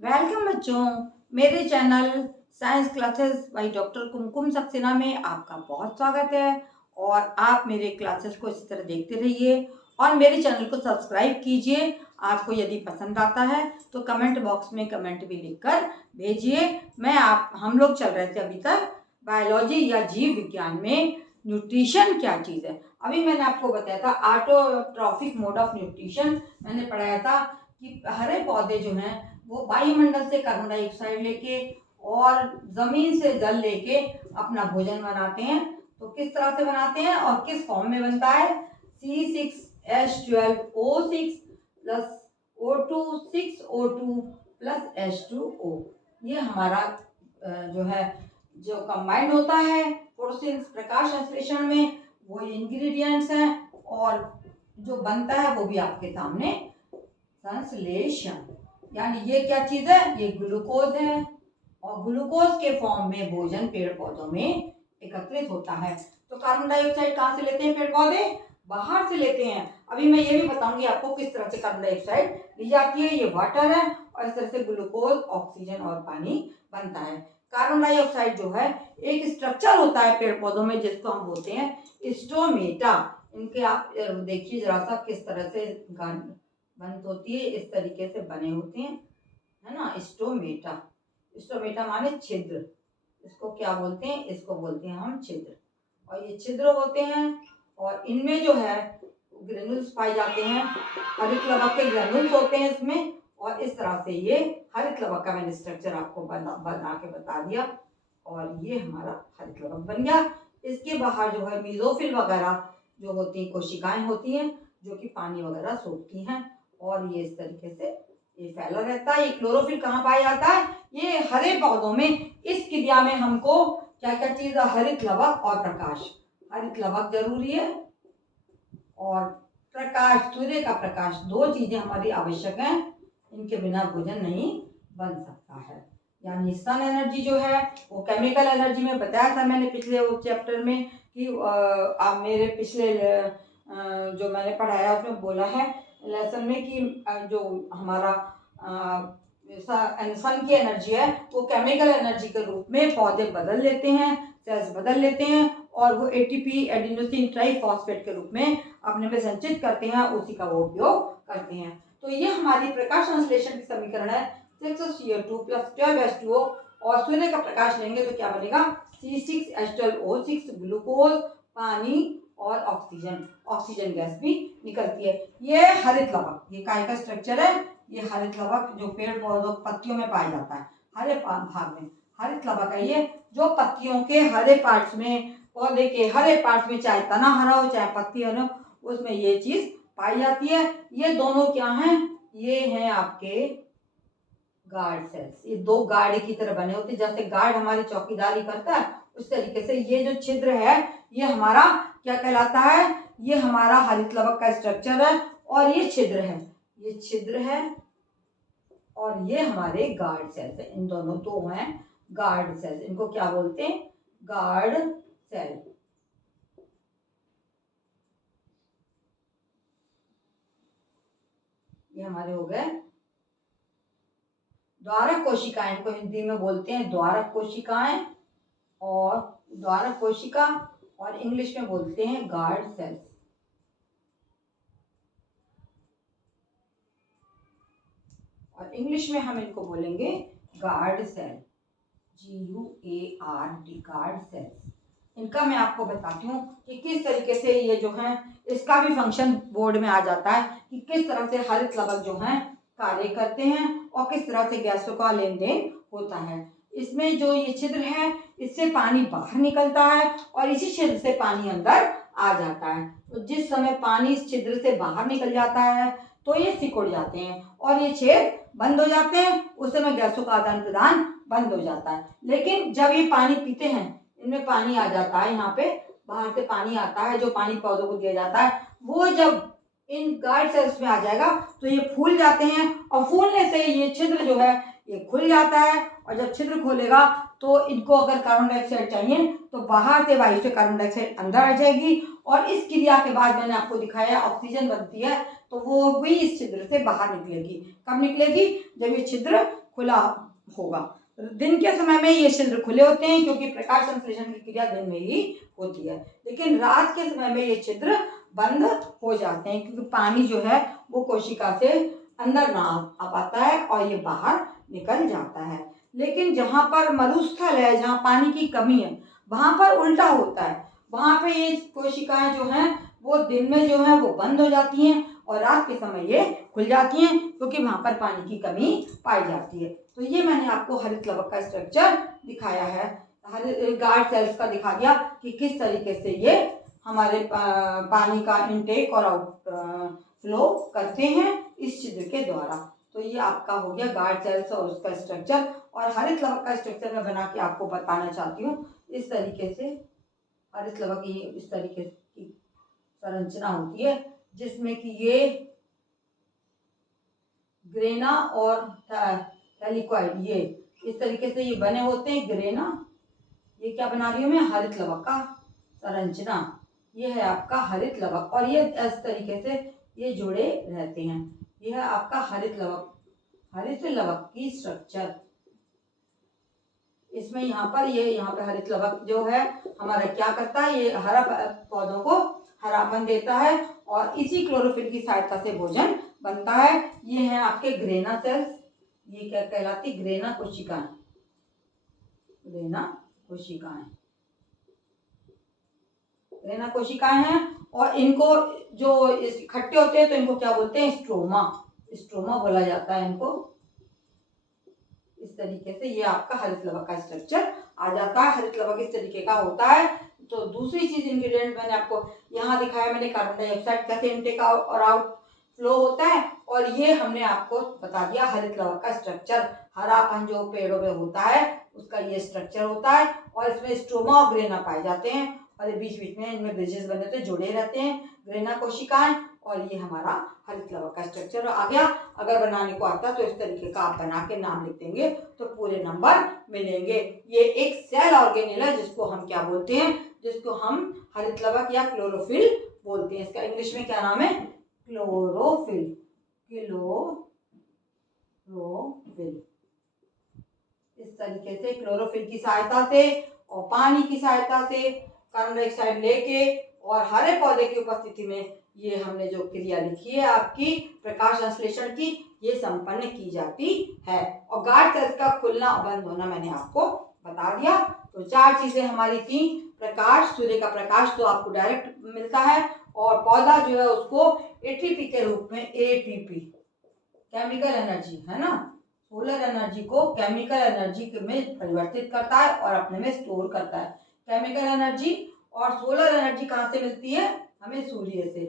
Welcome बच्चों, मेरे channel science classes by doctor Kumkum Saxena में आपका बहुत स्वागत है। और आप मेरे क्लासेस को इसी तरह देखते रहिए और मेरे चैनल को सब्सक्राइब कीजिए। आपको यदि पसंद आता है तो कमेंट बॉक्स में कमेंट भी लिखकर भेजिए। हम लोग चल रहे थे अभी तक बायोलॉजी या जीव विज्ञान में न्यूट्रिशन क्या चीज़ है। अभी मैंने आपको बताया था ऑटोट्रॉफिक मोड ऑफ न्यूट्रिशन। मैंने पढ़ाया था कि हरे पौधे जो हैं वो वायुमंडल से कार्बन डाइऑक्साइड लेके और जमीन से जल लेके अपना भोजन बनाते हैं। तो किस तरह से बनाते हैं और किस फॉर्म में बनता है? C6H12O6 plus O2 6O2 plus H2O। ये हमारा जो कंबाइंड होता है फोटोसिंथेसिस प्रकाश संश्लेषण में, वो इंग्रेडिएंट्स हैं। और जो बनता है वो भी आपके सामने संश्लेषण, यानी ये क्या चीज है? ये ग्लूकोज है और ग्लूकोज के फॉर्म में भोजन पेड़ पौधों में एकत्रित होता है। तो कार्बन डाइऑक्साइड कहाँ से लेते हैं पेड़ पौधे? बाहर से लेते हैं। अभी मैं ये भी बताऊंगी आपको किस तरह से कार्बन डाइऑक्साइड ली जाती है। ये वाटर है और इस तरह से ग्लूकोज, ऑक्सीजन और पानी बनता है। कार्बन डाइऑक्साइड जो है एक स्ट्रक्चर होता है पेड़ पौधों में जिसको हम बोलते हैं स्टोमेटा। इनके आप देखिए जरा सा किस तरह से बंद होती है, इस तरीके से बने होते हैं, है ना। स्टोमेटा, स्टोमेटा माने छिद्र। इसको क्या बोलते हैं? इसको बोलते हैं हम छिद्र। और ये छिद्र होते हैं और इनमें जो है ग्रेनुल्स पाए जाते हैं। हरित लवक के ग्रेनुल्स होते हैं इसमें। और इस तरह से ये हरित लवक का मैंने स्ट्रक्चर आपको बना के बता दिया। और ये हमारा हरित लवक बन गया। इसके बाहर जो है मीजोफिल वगैरह जो होती हैं, कोशिकाएं होती हैं जो कि पानी वगैरह सोखती हैं। और ये इस तरीके से ये फैला रहता है। ये क्लोरोफिल कहाँ पाया जाता है? ये हरे पौधों में। इस क्रिया में हमको क्या क्या चीज? हरित लवक और प्रकाश। हरित लवक जरूरी है और प्रकाश, सूर्य का प्रकाश, दो चीजें हमारी आवश्यक हैं। इनके बिना भोजन नहीं बन सकता है। यानी सन एनर्जी जो है वो केमिकल एनर्जी में बताया था मैंने पिछले चैप्टर में कि आप मेरे पिछले जो मैंने पढ़ाया उसमें बोला है लेसन में कि जो हमारा सन की एनर्जी है वो केमिकल एनर्जी के रूप में पौधे बदल लेते हैं, सेल्स बदल लेते हैं और वो एटीपी एडिनोसिन ट्राइफॉस्फेट के रूप में अपने में संचित करते हैं, उसी का वो उपयोग करते हैं। तो ये हमारी प्रकाश संश्लेषण की समीकरण है 6CO2 प्लस 12H2O। और सूर्य का प्रकाश लेंगे तो क्या बनेगा? C6H12O6 ग्लूकोज, पानी और ऑक्सीजन, ऑक्सीजन गैस भी निकलती है। ये हरित लवक, ये काय का स्ट्रक्चर है। ये हरित लवक जो पेड़ पौधों पत्तियों में पाया जाता है, हरे भाग में हरित लवक है ये, जो पत्तियों के हरे पार्ट्स में, पौधे के हरे पार्ट्स में, चाहे तना हरा हो चाहे पत्ती हरा हो, उसमें ये चीज पाई जाती है। ये दोनों क्या हैं? ये हैं आपके गार्ड सेल्स। ये दो गार्ड की तरह बने होते हैं, जैसे गार्ड हमारी चौकीदारी करता है उस तरीके से ये जो छिद्र है ये हमारा क्या कहलाता है? ये हमारा हरित लवक का स्ट्रक्चर है और ये छिद्र है, ये छिद्र है और ये हमारे गार्ड सेल्स है। इन दोनों तो हैं गार्ड सेल्स। इनको क्या बोलते हैं? Guard cell. ये हमारे हो गए द्वारक कोशिकाएं, को हिंदी में बोलते हैं द्वारक कोशिकाएं और द्वारक कोशिका, और इंग्लिश में बोलते हैं गार्ड सेल्स। और इंग्लिश में हम इनको बोलेंगे guard cell, GUARD, guard cells. इनका मैं आपको बताती हूँ कि किस तरीके से ये जो है, इसका भी फंक्शन बोर्ड में आ जाता है कि किस तरह से हरित लवक जो है कार्य करते हैं और किस तरह से गैसों का लेन देन होता है। इसमें जो ये छिद्र है इससे पानी बाहर निकलता है और इसी छिद्र से पानी अंदर आ जाता है। तो जिस समय पानी इस छिद्र से बाहर निकल जाता है तो ये सिकुड़ जाते हैं और ये छेद बंद हो जाते हैं। उस समय गैसों का आदान प्रदान बंद हो जाता है। लेकिन जब ये पानी पीते हैं, इनमें पानी आ जाता है, यहाँ पे बाहर से पानी आता है जो पानी पौधों को दिया जाता है, वो जब इन गार्ड सेल्स में आ जाएगा तो ये फूल जाते हैं और फूलने से ये छिद्र जो है ये खुल जाता है। और जब छिद्र खोलेगा तो इनको अगर कार्बन डाइऑक्साइड चाहिए तो बाहर से वायु से कार्बन डाइऑक्साइड अंदर आ जाएगी और इस क्रिया के बाद मैंने आपको दिखाया ऑक्सीजन बनती है तो वो भी इस छिद्र से बाहर निकलेगी। कब निकलेगी? जब ये छिद्र खुला होगा। दिन के समय में ये छिद्र खुले होते हैं क्योंकि प्रकाश संश्लेषण की क्रिया दिन में ही होती है, लेकिन रात के समय में ये छिद्र बंद हो जाते हैं क्योंकि पानी जो है वो कोशिका से अंदर ना आ पाता है और ये बाहर निकल जाता है। लेकिन जहाँ पर मरुस्थल है, जहाँ पानी की कमी है, वहाँ पर उल्टा होता है। वहाँ पे ये कोशिकाएं जो हैं वो दिन में जो है वो बंद हो जाती हैं और रात के समय ये खुल जाती हैं क्योंकि वहाँ पर पानी की कमी पाई जाती है। तो ये मैंने आपको हरित लवक का स्ट्रक्चर दिखाया है, गार्ड सेल्स का दिखा दिया कि किस तरीके से ये हमारे पानी का इनटेक और आउट फ्लो करते हैं इस छिद्र के द्वारा। तो ये आपका हो गया गार्ड सेल्स और उसका स्ट्रक्चर। और हरित लवक का स्ट्रक्चर मैं बना के आपको बताना चाहती हूँ। इस तरीके से हरित लवक की इस तरीके की संरचना होती है जिसमें कि ये ग्रेना और हेलिकॉइड ये इस तरीके से ये बने होते हैं। ग्रेना, ये क्या बना रही हूँ मैं? हरित लवक का संरचना। ये है आपका हरित लवक और ये इस तरीके से ये जुड़े रहते हैं। यह है आपका हरित लवक की स्ट्रक्चर। इसमें यहाँ पे हरित लवक जो है हमारा क्या करता है? ये हरा पौधों को हरापन देता है और इसी क्लोरोफिल की सहायता से भोजन बनता है। ये है आपके ग्रेना सेल्स। ये क्या कहलाती? ग्रेना कोशिकाएं। ग्रेना कोशिकाएं हैं और इनको जो इकट्ठे होते हैं तो इनको क्या बोलते हैं? स्ट्रोमा बोला जाता है इनको। इस तरीके से ये आपका हरित लवक का स्ट्रक्चर आ जाता है। हरित लवक इस तरीके का होता है। तो दूसरी चीज इंग्रेडिएंट मैंने आपको यहाँ दिखाया, मैंने कार्बन डाइऑक्साइड कैसे इनटेक और आउट फ्लो होता है और ये हमने आपको बता दिया हरित लवक का स्ट्रक्चर। हरापन जो पेड़ों में होता है उसका ये स्ट्रक्चर होता है और इसमें स्ट्रोमा और ग्रेना पाए जाते हैं और बीच बीच में इनमें ब्रिजेस बने होते जुड़े रहते हैं ग्रेना कोशिकाएं। और ये हमारा हरित लवक का स्ट्रक्चर आ गया। अगर बनाने को आता तो इस तरीके का आप बना के नाम लिख देंगे तो पूरे नंबर मिलेंगे। ये एक सेल ऑर्गेनेल है जिसको हम क्या बोलते हैं? जिसको हम हरित लवक या क्लोरोफिल बोलते हैं। इसका इंग्लिश में क्या नाम है? क्लोरोफिल। इस तरीके से क्लोरोफिल की सहायता से और पानी की सहायता से कार्बन डाइऑक्साइड लेके और हरे पौधे की उपस्थिति में ये हमने जो क्रिया लिखी है आपकी प्रकाश संश्लेषण की, ये संपन्न की जाती है। और गार्ड सेल्स का खुलना और बंद होना मैंने आपको बता दिया। तो चार चीजें हमारी थी। प्रकाश, सूर्य का प्रकाश तो आपको डायरेक्ट मिलता है और पौधा जो है उसको एटीपी के रूप में, एटीपी केमिकल एनर्जी है ना, सोलर एनर्जी को केमिकल एनर्जी में परिवर्तित करता है और अपने में स्टोर करता है। केमिकल एनर्जी और सोलर एनर्जी कहाँ से मिलती है? हमें सूर्य से।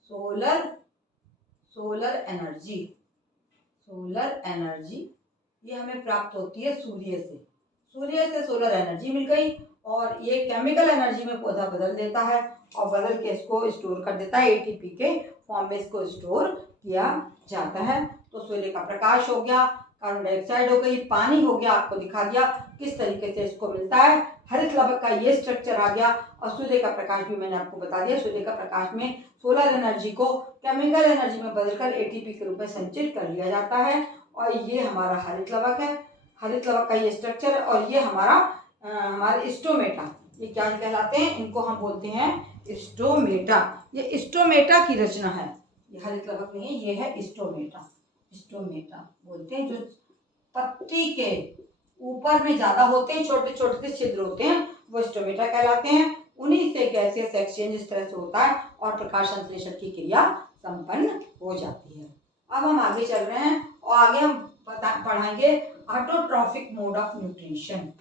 सोलर एनर्जी ये हमें प्राप्त होती है सूर्य से सोलर एनर्जी मिल गई और ये केमिकल एनर्जी में पौधा बदल देता है और बदल के इसको स्टोर कर देता है। एटीपी के फॉर्म में इसको स्टोर किया जाता है। तो सूर्य का प्रकाश हो गया, कार्बन डाइऑक्साइड हो गई, पानी हो गया, आपको दिखा दिया किस तरीके से इसको मिलता है। हरित लवक का ये स्ट्रक्चर आ गया और सूर्य का प्रकाश भी मैंने आपको बता दिया। सूर्य का प्रकाश में सोलर एनर्जी को केमिकल एनर्जी में बदलकर एटीपी के रूप में संचित कर लिया जाता है और ये हमारा हरित लवक है। हरित लवक का ये स्ट्रक्चर और ये हमारे स्टोमेटा, ये क्या कहलाते हैं? इनको हम बोलते हैं स्टोमेटा। ये स्टोमेटा की रचना है, ये हरित लवक नहीं है, ये है स्टोमेटा बोलते हैं। जो पत्ती के ऊपर में ज्यादा होते हैं, छोटे छोटे से छिद्र होते हैं, वो स्टोमेटा कहलाते हैं। उन्हीं से गैसियस एक्सचेंज इस तरह से होता है और प्रकाश संश्लेषण की क्रिया संपन्न हो जाती है। अब हम आगे चल रहे हैं और आगे हम पढ़ाएंगे autotrophic mode of nutrition.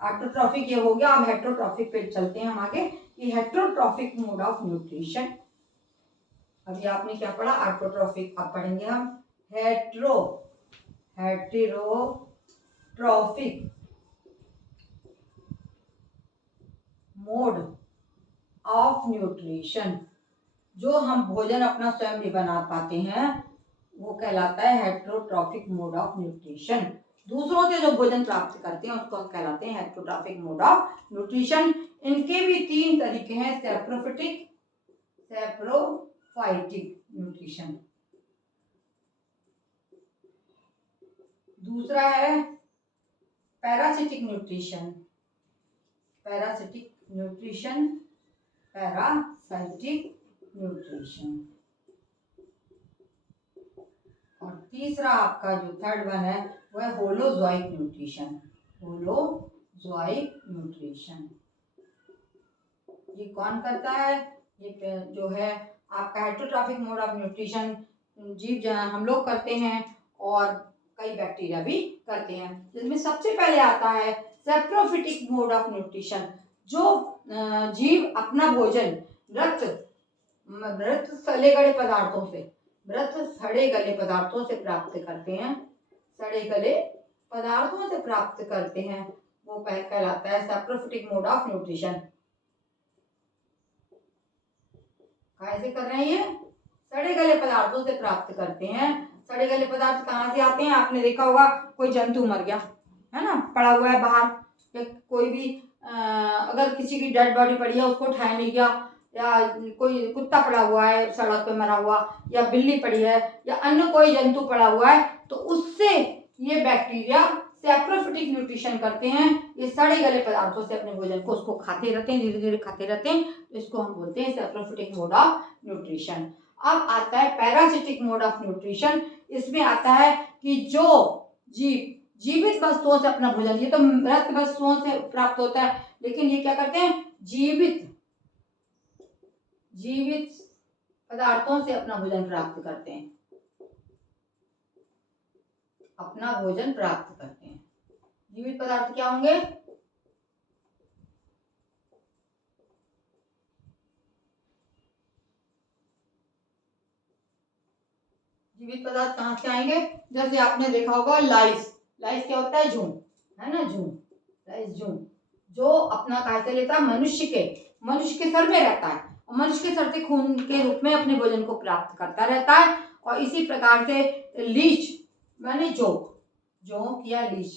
Autotrophic ये हो गया। अब हेटरोट्रॉफिक पे चलते हैं हम आगे। ये हेटरोट्रॉफिक मोड ऑफ न्यूट्रिशन। अभी आपने क्या पढ़ा? ऑटोट्रॉफिक। अब पढ़ेंगे हम हेटेरोट्रॉफिक मोड ऑफ न्यूट्रिशन। जो हम भोजन अपना स्वयं भी बना पाते हैं वो कहलाता है हेटेरोट्रॉफिक मोड ऑफ न्यूट्रिशन। दूसरों से जो भोजन प्राप्त करते हैं उसको कहलाते हैं हेटेरोट्रॉफिक मोड ऑफ न्यूट्रिशन। इनके भी तीन तरीके हैं, सेप्रोफिटिक, फाइटिक न्यूट्रिशन। दूसरा है parasitic nutrition. Parasitic nutrition, parasitic nutrition. और तीसरा आपका जो थर्ड वन है वो है होलोजोइक न्यूट्रिशन। होलोजोइक न्यूट्रिशन ये कौन करता है? ये जो है आपका हेटेरोट्रॉफिक मोड ऑफ न्यूट्रिशन जीव हम लोग करते हैं और कई बैक्टीरिया भी करते हैं। जिसमें सबसे पहले आता है सेप्रोफिटिक मोड ऑफ न्यूट्रिशन, जो जीव अपना भोजन मृत सड़े गले पदार्थों से प्राप्त करते हैं। सड़े गले पदार्थों से प्राप्त करते हैं, वो कहलाता है सेप्रोफिटिक मोड ऑफ न्यूट्रिशन। कैसे कर रहे हैं? सड़े गले पदार्थों से प्राप्त करते हैं। सड़े गले पदार्थ कहाँ से आते हैं? आपने देखा होगा कोई जंतु मर गया है ना, पड़ा हुआ है बाहर, या कोई भी अगर किसी की डेड बॉडी पड़ी है उसको उठाया नहीं गया, या कोई कुत्ता पड़ा हुआ है सड़क पे मरा हुआ, या बिल्ली पड़ी है, या अन्य कोई जंतु पड़ा हुआ है, तो उससे ये बैक्टीरिया सेप्रोफिटिक न्यूट्रिशन करते हैं। ये सड़े गले पदार्थों से अपने भोजन को उसको खाते रहते हैं, धीरे धीरे खाते रहते हैं, तो इसको हम बोलते हैं सेप्रोफिटिक मोड ऑफ न्यूट्रिशन। अब आता है पैरासिटिक मोड ऑफ न्यूट्रिशन। इसमें आता है कि जो जीवित वस्तुओं से अपना भोजन, ये तो मृत वस्तुओं से प्राप्त होता है, लेकिन ये क्या करते हैं? जीवित पदार्थों से अपना भोजन प्राप्त करते हैं, जीवित पदार्थ क्या होंगे? जीवित पदार्थ कहाँ से आएंगे? जैसे आपने देखा होगा लाइस क्या होता है? झूम, है ना, झूम जो अपना कहाँ से लेता है? मनुष्य के सर में रहता है, और मनुष्य के सर से खून के रूप में अपने भोजन को प्राप्त करता रहता है। और इसी प्रकार से लीच माने जोंक या लीच,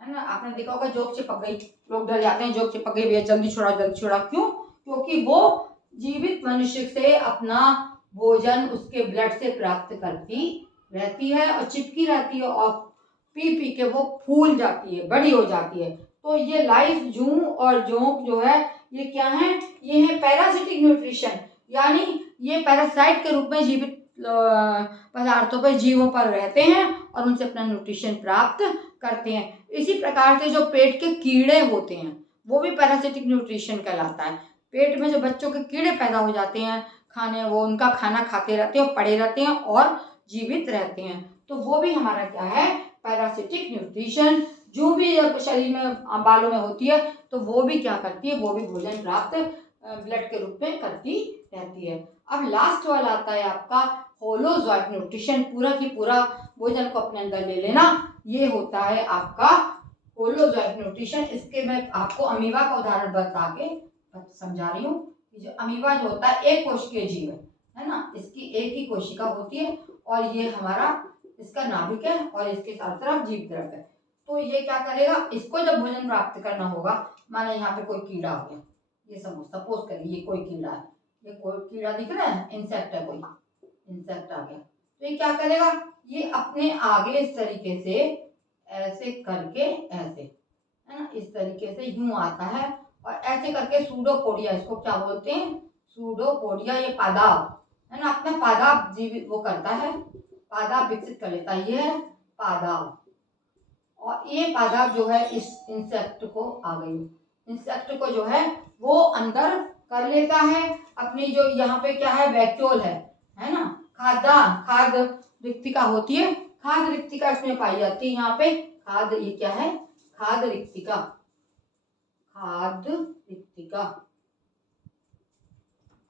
है ना। आपने देखा होगा जोंक चिपक गई, लोग डर जाते हैं, जोंक चिपक गई भैया जल्दी छोड़ा। क्यों? क्योंकि वो जीवित मनुष्य से अपना भोजन उसके ब्लड से प्राप्त करती रहती है और चिपकी रहती है, और पी के वो फूल जाती है, बड़ी हो जाती है। तो ये लाइस, जूं और जोंक जो है ये क्या है? ये है पैरासिटिक न्यूट्रिशन, यानी ये पैरासाइट के रूप में जीवित पदार्थों पर, जीवों पर रहते हैं और उनसे अपना न्यूट्रिशन प्राप्त करते हैं। इसी प्रकार से जो पेट के कीड़े होते हैं वो भी पैरासिटिक न्यूट्रिशन कहलाता है। पेट में जो बच्चों के कीड़े पैदा हो जाते हैं, वो उनका खाना खाते रहते हैं, पड़े रहते हैं और जीवित रहते हैं, तो वो भी हमारा क्या है? Parasitic nutrition. जो भी शरीर में बालों में होती है तो वो भी क्या करती है? वो भी भोजन प्राप्त ब्लड के रूप में करती रहती है। अब लास्ट वाला आता है आपका होलोजोइक न्यूट्रिशन, पूरा की पूरा भोजन को अपने अंदर ले लेना, ये होता है आपका होलोजोइक न्यूट्रिशन। इसके मैं आपको अमीबा का उदाहरण बता के समझा रही हूँ। जो अमीबा जो होता है एक कोशिकीय जीव है ना, इसकी एक ही कोशिका होती है, और ये हमारा इसका नाभिक है और इसके चारों तरफ जीव द्रव है। तो ये क्या करेगा? इसको जब भोजन प्राप्त करना होगा, माने यहाँ पे कोई कीड़ा हो गया, ये सपोज करिए ये कोई कीड़ा है, ये कोई कीड़ा दिख रहा है, इंसेक्ट है, कोई इंसेक्ट आ गया, तो ये क्या करेगा? ये अपने आगे इस तरीके से ऐसे करके, ऐसे, है ना, इस तरीके से यूं आता है और ऐसे करके सूडोपोडिया, इसको क्या बोलते हैं? सूडोपोडिया, ये पादाब है ना, अपना पादाब जीवित वो करता है, पादाब विकसित कर लेता है, ये है पादाब। और ये पादाब जो है इस इंसेक्ट को इंसेक्ट को जो है वो अंदर कर लेता है अपनी, जो यहाँ पे क्या है? वैक्यूल है ना, खाद्य रिक्तिका होती है, खाद्य रिक्तिका इसमें पाई जाती है। यहाँ पे खाद्य, ये क्या है? खाद्य रिक्तिका।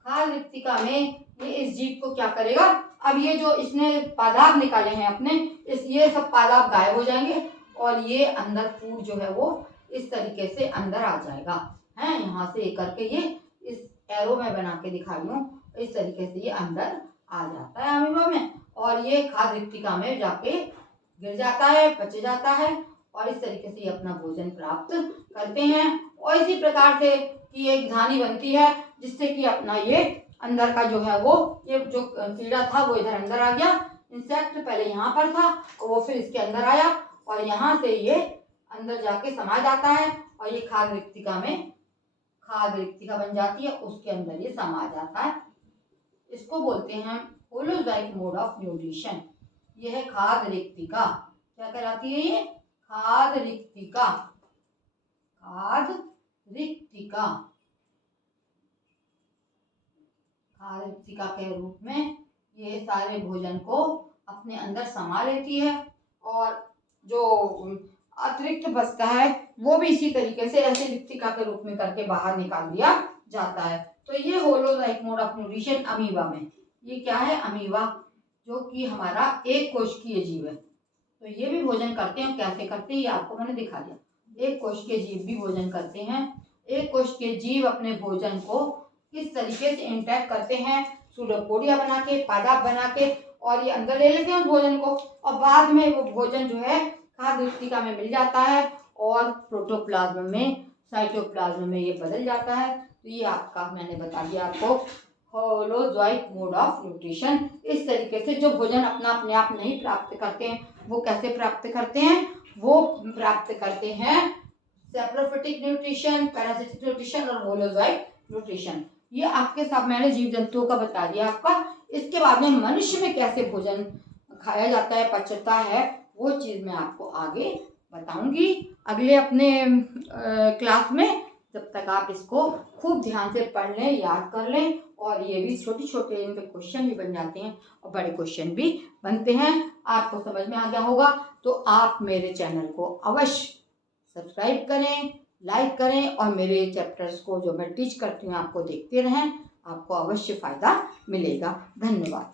खाद्य रिक्तिका में ये इस जीव को क्या करेगा? अब ये जो इसने पादाब निकाले हैं अपने, ये सब पादाब गायब हो जाएंगे और ये अंदर फूड जो है वो इस तरीके से अंदर आ जाएगा, है। यहाँ से करके ये इस एरो में बना के दिखा रही हूँ, इस तरीके से ये अंदर आ जाता है अमीबा में, और ये खाद्य रिक्तिका में जाके गिर जाता है, पच जाता है, और इस तरीके से ये अपना भोजन प्राप्त करते हैं। और इसी प्रकार से कि एक धानी बनती है जिससे कि अपना ये अंदर का जो है वो ये जो कीड़ा था वो इधर अंदर आ गया। इंसेक्ट पहले यहाँ पर था और वो फिर इसके अंदर आया और यहाँ से ये अंदर जाके समा जाता है और ये खाद रिक्तिका बन जाती है, उसके अंदर ये समा जाता है। इसको बोलते हैं होलोजाइक मोड ऑफ न्यूट्रिशन। ये है खाद रिक्तिका। क्या कहलाती है ये? खाद रिक्तिका। खाद रिक्तिका के रूप में ये सारे भोजन को अपने अंदर समा लेती है और जो अतिरिक्त बचता है वो भी इसी तरीके से ऐसे रिक्तिका के रूप में करके बाहर निकाल दिया जाता है। तो ये होलोजाइक मोड ऑफ न्यूट्रिशन अमीबा में। ये क्या है? अमीबा, जो कि हमारा एक कोशिकीय जीव है। तो ये भी भोजन करते हैं। कैसे करते हैं ये आपको मैंने दिखा दिया। एक कोशिकीय जीव भी भोजन करते हैं। एक कोशिकीय जीव अपने भोजन को किस तरीके से इंटैक्ट करते हैं? सूडोपोडिया बना के, पादप बना के, और ये अंदर ले लेते हैं उस भोजन को और बाद में वो भोजन जो है खाद्य रिक्तिका में मिल जाता है और प्रोटोप्लाज्म में, साइटोप्लाज्म में ये बदल जाता है। तो ये आपका मैंने बता दिया आपको होलोजोइक मोड ऑफ न्यूट्रिशन। इस तरीके से जो भोजन अपने आप नहीं प्राप्त करते हैं वो कैसे प्राप्त करते हैं? वो प्राप्त करते हैं सैप्रोफिटिक न्यूट्रिशन, पैरासिटिक न्यूट्रिशन और होलोजोइक न्यूट्रिशन। ये आपके साथ मैंने जीव जंतुओं का बता दिया आपका। इसके बाद में मनुष्य में कैसे भोजन खाया जाता है, पचता है, वो चीज़ मैं आपको आगे बताऊंगी अगले अपने क्लास में। जब तक आप इसको खूब ध्यान से पढ़ लें, याद कर लें, और ये भी छोटे छोटे इन पे क्वेश्चन भी बन जाते हैं और बड़े क्वेश्चन भी बनते हैं। आपको समझ में आ गया होगा तो आप मेरे चैनल को अवश्य सब्सक्राइब करें, लाइक करें और मेरे चैप्टर्स को जो मैं टीच करती हूँ आपको देखते रहें। आपको अवश्य फ़ायदा मिलेगा। धन्यवाद।